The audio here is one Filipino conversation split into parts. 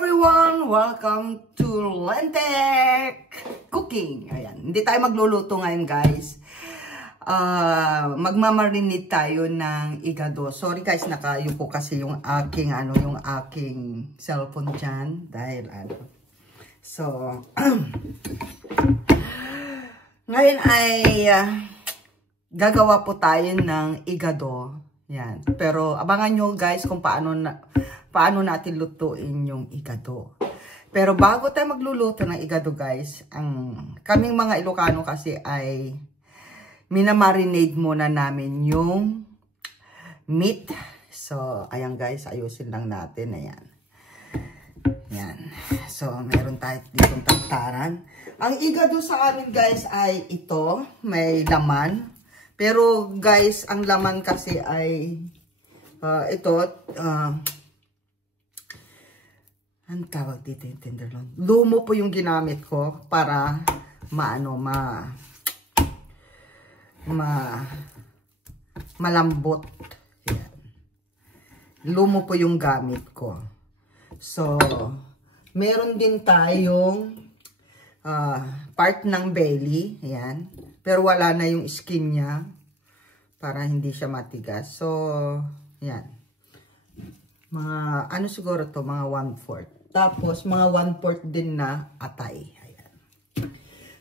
everyone! Welcome to Lentek Cooking. Ayan, hindi tayo magluluto ngayon, guys. Magmamarinate tayo ng igado. Sorry guys, nakayupo kasi yung aking cellphone dyan dahil So ngayon ay gagawa po tayo ng igado. Yan. Pero abangan nyo guys kung paano natin lutuin yung igado. Pero bago tayo magluluto ng igado guys, kaming mga Ilocano kasi ay minamarinate muna namin yung meat. So, ayan guys, ayusin lang natin. Ayan. Yan. So, meron tayo ditong taktaran. Ang igado sa amin guys ay ito, may laman. Pero guys, ang laman kasi ay ito, ang tawag dito yung tenderloin. Lumo po yung ginamit ko para malambot. Yan. Lumo po yung gamit ko. So, meron din tayong part ng belly. Ayan. Pero wala na yung skin niya para hindi siya matigas. So, yan. Mga, siguro to, mga 1/4. Tapos, mga 1/4 din na atay. Ayan.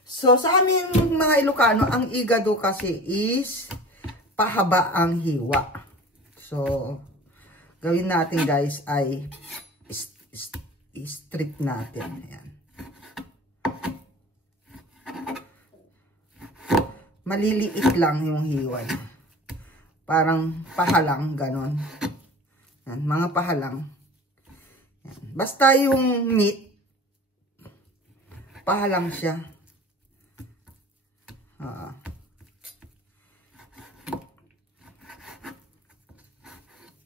So, sa amin mga Ilocano, ang igado kasi is pahaba ang hiwa. So, gawin natin guys ay strip natin. Ayan. Maliliit lang yung hiwa niya. Parang pahalang, ganon. Yan, mga pahalang. Yan. Basta yung meat, pahalang siya.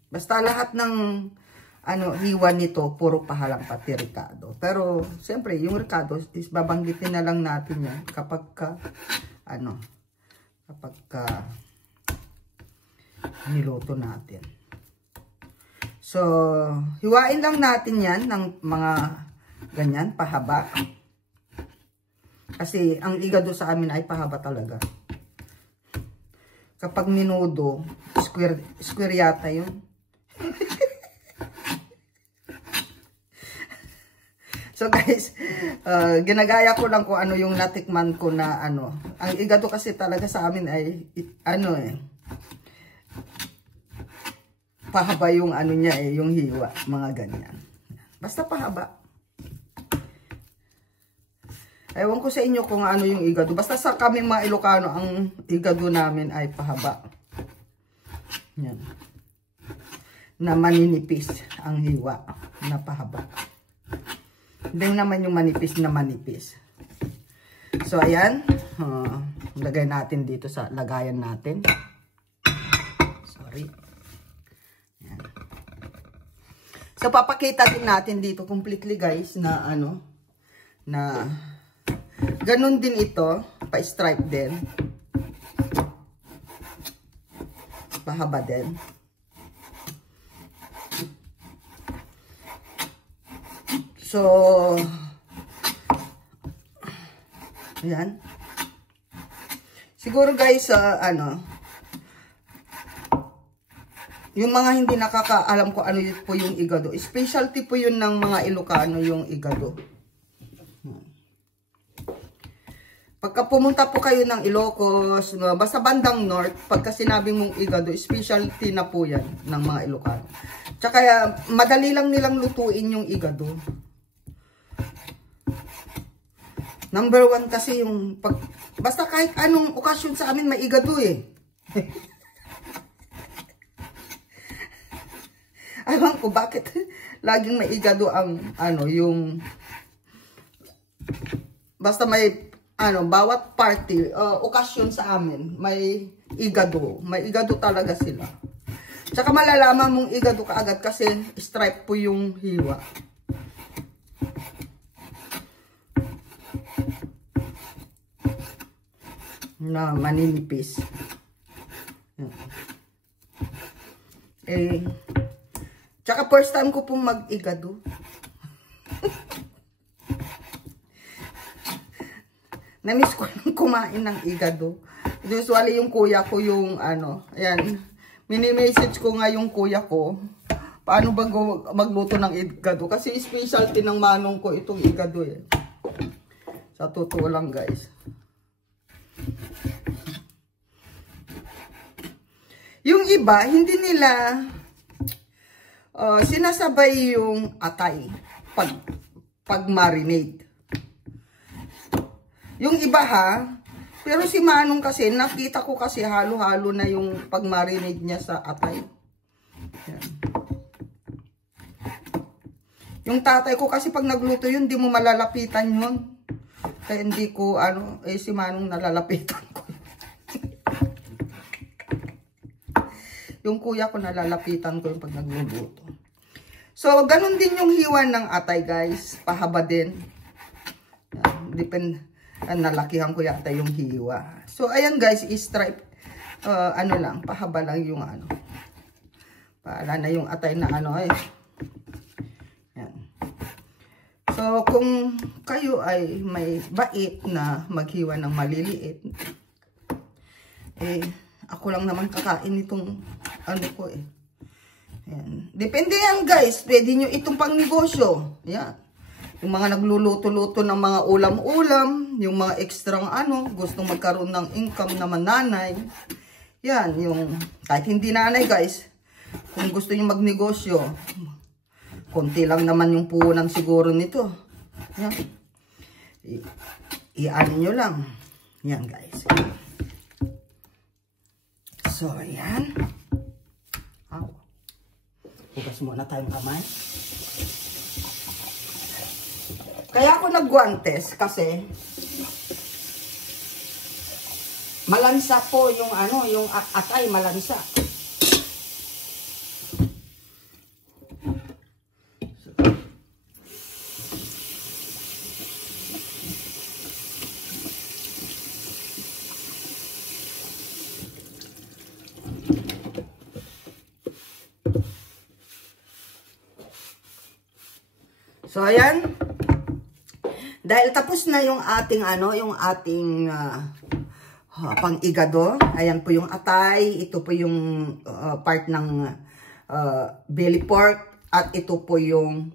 Basta lahat ng hiwa nito, puro pahalang pati ricado. Pero, siyempre, yung ricado is babanggitin na lang natin yan kapag niluto natin. So, hiwain lang natin yan ng mga ganyan, pahaba. Kasi ang igado sa amin ay pahaba talaga. Kapag minudo, square yata yun. So guys, ginagaya ko lang kung ano yung natikman ko na Ang igado kasi talaga sa amin ay pahaba yung niya yung hiwa, mga ganyan. Basta pahaba. Ewan ko sa inyo kung ano yung igado. Basta sa kami mga Ilocano, ang igado namin ay pahaba. Yan. Na maninipis ang hiwa na pahaba. Hindi naman yung manipis na manipis. So, ayan. Lagay natin dito sa lagayan natin. Sorry. Ayan. So, papakita din natin dito completely guys na na ganun din ito. Pa-stripe din. Pahaba din. So, ayan. Siguro guys, yung mga hindi nakakaalam ko ano po yung igado. Specialty po yun ng mga Ilocano yung igado. Pagka pumunta po kayo ng Ilocos, basta bandang north, pagka sinabing mong igado, specialty na po yan ng mga Ilocano. Tsaka madali lang nilang lutuin yung igado. Number 1 kasi yung basta kahit anong okasyon sa amin may igado Alam ko bakit laging may igado ang yung basta may bawat party, okasyon sa amin may igado. May igado talaga sila. Tsaka malalaman mong igado kaagad kasi stripe po yung hiwa. Na maninipis. Tsaka first time ko pong mag-igado. Na-miss ko lang kumain ng igado. Usually yung kuya ko yung ano, ayan. Mini-message ko nga yung kuya ko. Paano ba magluto ng igado? Kasi specialty ng manong ko itong igado eh. Sa totoo lang guys. Yung iba, hindi nila sinasabay yung atay pag marinate. Yung iba ha, pero si Manong kasi, nakita ko kasi halo-halo na yung pag-marinate niya sa atay. Yan. Yung tatay ko kasi pag nagluto yun, di mo malalapitan yun. Kaya hindi ko, si Manong nalalapitan ko. Yung kuya ko nalalapitan ko yung pag nagluluto. So, ganun din yung hiwa ng atay guys. Pahaba din. Depende. Nalakihan ko yata yung hiwa. So, ayan guys, i-stripe. Lang, pahaba lang yung Paala na yung atay na eh. Yan. So, kung kayo ay may bait na maghiwa ng maliliit, ako lang naman kakain itong ko eh. Yan. Depende yan guys. Pwede nyo itong pang negosyo. Yan. Yung mga nagluluto-luto ng mga ulam-ulam, yung mga extrang gustong magkaroon ng income na mananay. Yan, yung kahit hindi nanay guys, kung gusto nyo magnegosyo, konti lang naman yung puhunan siguro nito. Yan. I-ano nyo lang. Yan guys. So, ayan. Hugas muna tayong kamay. Kaya ako nagguantes kasi malansa po yung yung atay malansa. So, ayan. Dahil tapos na yung ating, pang-igado. Ayan po yung atay. Ito po yung part ng belly pork. At ito po yung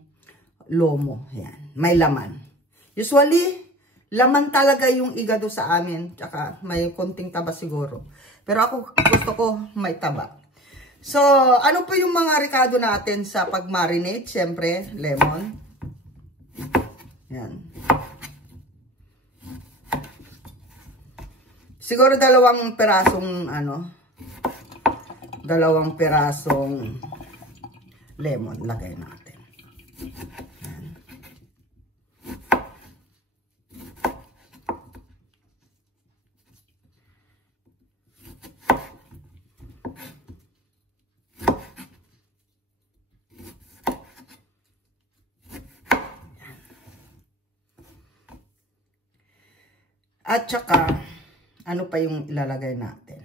lomo. Ayan. May laman. Usually, laman talaga yung igado sa amin. Tsaka may konting taba siguro. Pero ako, gusto ko may taba. So, ano po yung mga rekado natin sa pag-marinate? Siyempre, lemon. Yan. Siguro dalawang pirasong lemon lagay natin. Yan. At saka, ano pa yung ilalagay natin?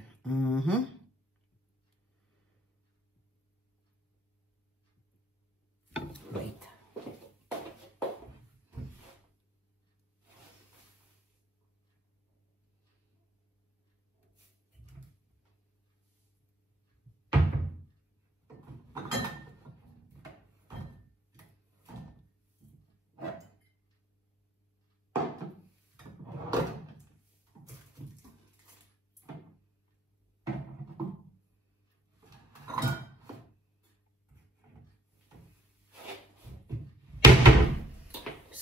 Wait.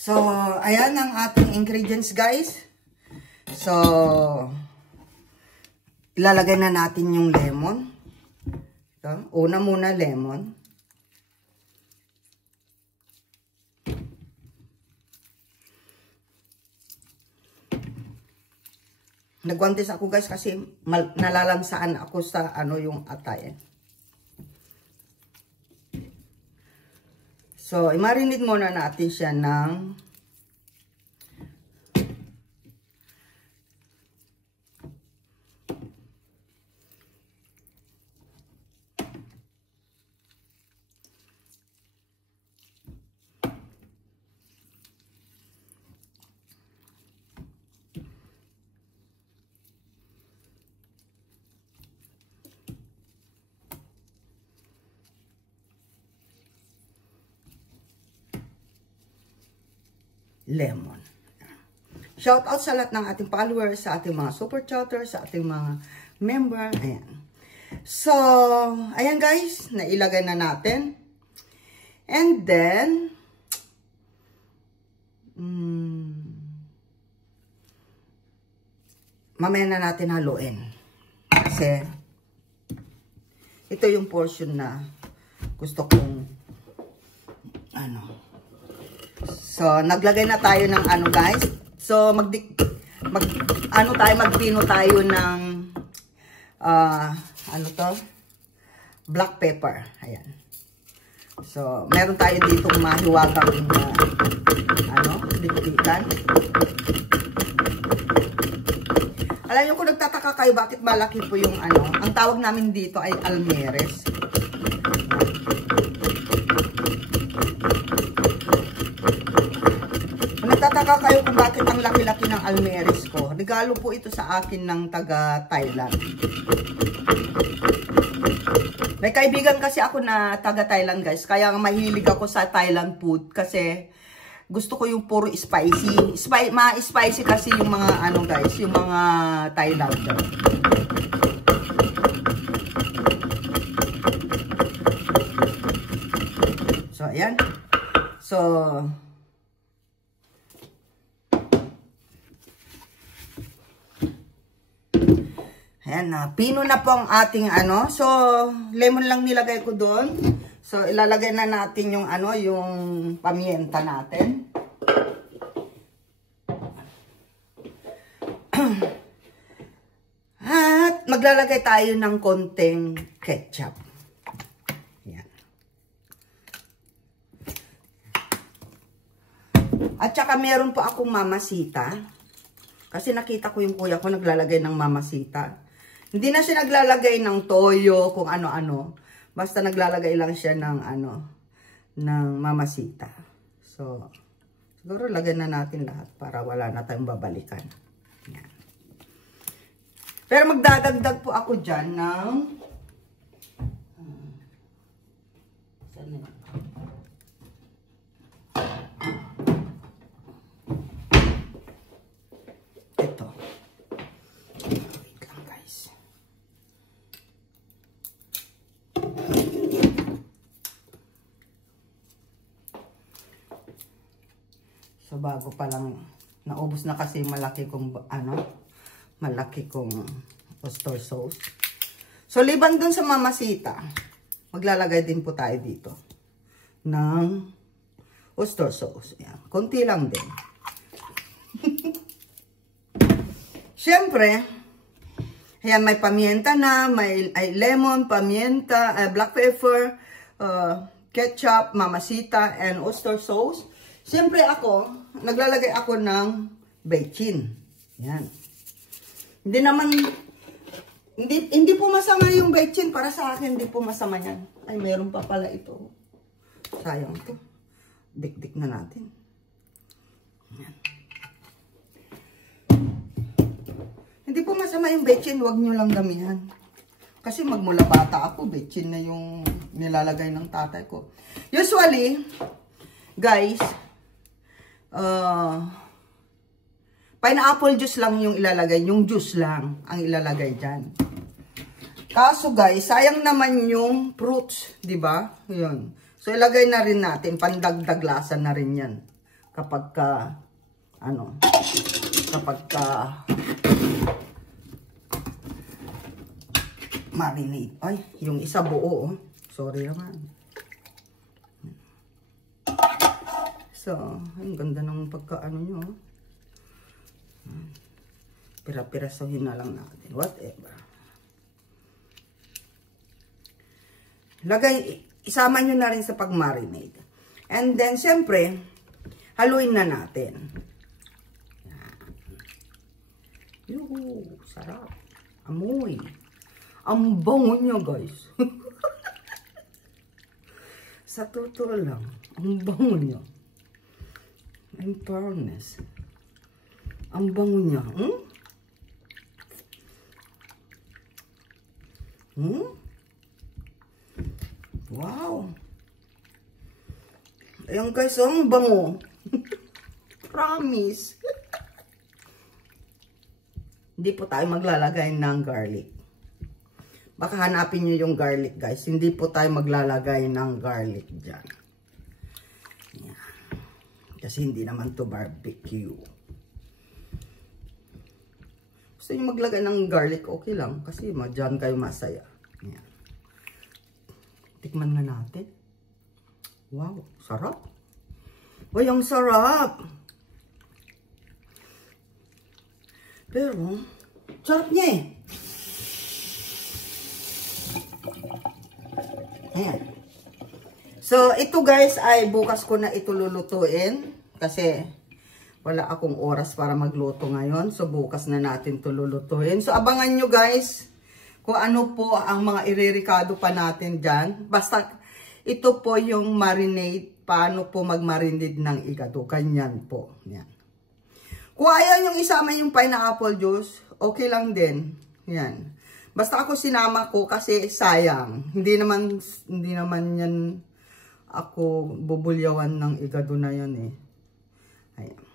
So, ayan ang ating ingredients guys. So, ilalagay na natin yung lemon. Ito, una muna lemon. Nagwantes ako guys kasi nalalansaan ako sa yung atay. So, i-marinate muna natin siya ng lemon. Shout out sa lahat ng ating followers, sa ating mga super chatters, sa ating mga member. Ayan. So, ayan guys, nailagay na natin. And then, mamaya na natin haluin. Kasi, ito yung portion na gusto kong, So, naglagay na tayo ng guys. So, magpino tayo ng, black pepper. Ayan. So, meron tayo ditong mahiwagang, dikdikan. Alam niyo kung nagtataka kayo bakit malaki po yung ang tawag namin dito ay almeres. Kung nagtataka kayo kung bakit ang laki-laki ng almeres ko, regalo po ito sa akin ng taga Thailand. May kaibigan kasi ako na taga Thailand guys, kaya mahilig ako sa Thailand food kasi gusto ko yung puro spicy. Ma-spicy kasi yung mga guys, yung mga Thailand. So, ayan. So, ayan na. Pino na po ang ating So, lemon lang nilagay ko doon. So, ilalagay na natin yung yung pamienta natin. At maglalagay tayo ng konting ketchup. Yan. At saka meron po akong mamasita. Kasi nakita ko yung kuya ko naglalagay ng mamasita. Hindi na siya naglalagay ng toyo, kung ano-ano. Basta naglalagay lang siya ng ng mamasita. So, siguro lagyan na natin lahat para wala na tayong babalikan. Yan. Pero magdadagdag po ako dyan ng ito. Wait lang guys. So, bago pa lang, naubos na kasi malaki kong, malaki kong oyster sauce. So, liban dun sa mamasita, maglalagay din po tayo dito ng oyster sauce. Ayan. Konti lang din. Siyempre, ayan, may pamienta na, may lemon, pamienta, black pepper, ketchup, mamasita, and oyster sauce. Siyempre ako, naglalagay ako ng bechin. Yan. Hindi po masama yung bechin. Para sa akin, hindi po masama yan. Ay, meron pa pala ito. Sayang to. Dik-dik na natin. Yan. Hindi po masama yung bechin. Huwag nyo lang damihan. Kasi magmula bata ako, bechin na yung nilalagay ng tatay ko. Usually, guys, pineapple juice lang yung ilalagay. Yung juice lang ang ilalagay dyan. Kaso guys, sayang naman yung fruits, di ba? Yun. So, ilagay na rin natin. Pandagdag lasa na rin yan. Kapag marinate. Ay, yung isa buo. Oh. Sorry naman. So, ang ganda ng pagka-nyo. Pira-pirasohin na lang natin. Whatever. Isama nyo na rin sa pag-marinate. And then, syempre, haluin na natin. Yuhu, sarap. Amoy. Ang bango nyo, guys. Sa totoo lang, ang bango nyo. In fairness. Ang bango niya. Wow. Ayan guys, ang bango. promise. Hindi po tayo maglalagay ng garlic. Baka hanapin nyo yung garlic, guys. Hindi po tayo maglalagay ng garlic dyan. Yan. Kasi hindi naman to barbecue. Gusto nyo maglagay ng garlic, okay lang. Kasi dyan kayo masaya. Yan. Tikman na natin. Wow, sarap. Uy, ang sarap. Pero, sarap niya eh. Ayan. So, ito guys ay bukas ko na ito lulutuin. Kasi, wala akong oras para magluto ngayon. So, bukas na natin ito lulutuin. So, abangan nyo guys kung ano po ang mga irerikado pa natin dyan. Basta, ito po yung marinade. Paano po mag-marinade ng igado. Ganyan po. Yan. Kung ayaw yung isama yung pineapple juice, okay lang din. Yan. Basta ako sinama ko kasi sayang. Hindi naman yan ako bubulyawan ng igado na yan eh. Ayan.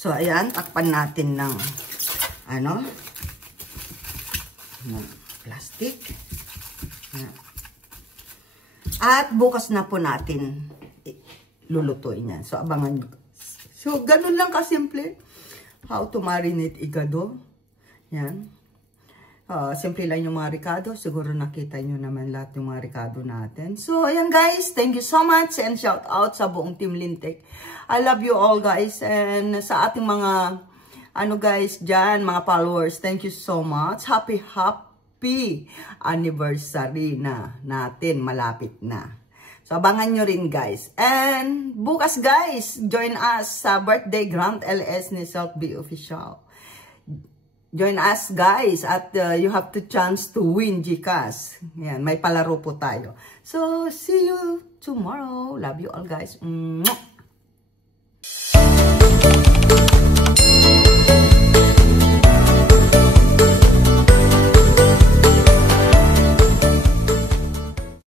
So, ayan, takpan natin ng, ng plastic. Ayan. At bukas na po natin lulutuin yan. So, abangan nyo. So, ganun lang kasimple. How to marinate igado. Yan. Simple lang yung mga ricado. Siguro nakita nyo naman lahat yung mga ricado natin. So, ayan guys. Thank you so much. And shout out sa buong Team Lintek. I love you all guys. And sa ating mga, guys, dyan, mga followers. Thank you so much. Happy anniversary na natin. Malapit na. So, abangan nyo rin guys. And bukas guys, join us sa birthday Grand LS ni Self Be Official. Join us guys at you have the chance to win GCash. Yan, may palaro po tayo. So, see you tomorrow. Love you all guys. Mwah!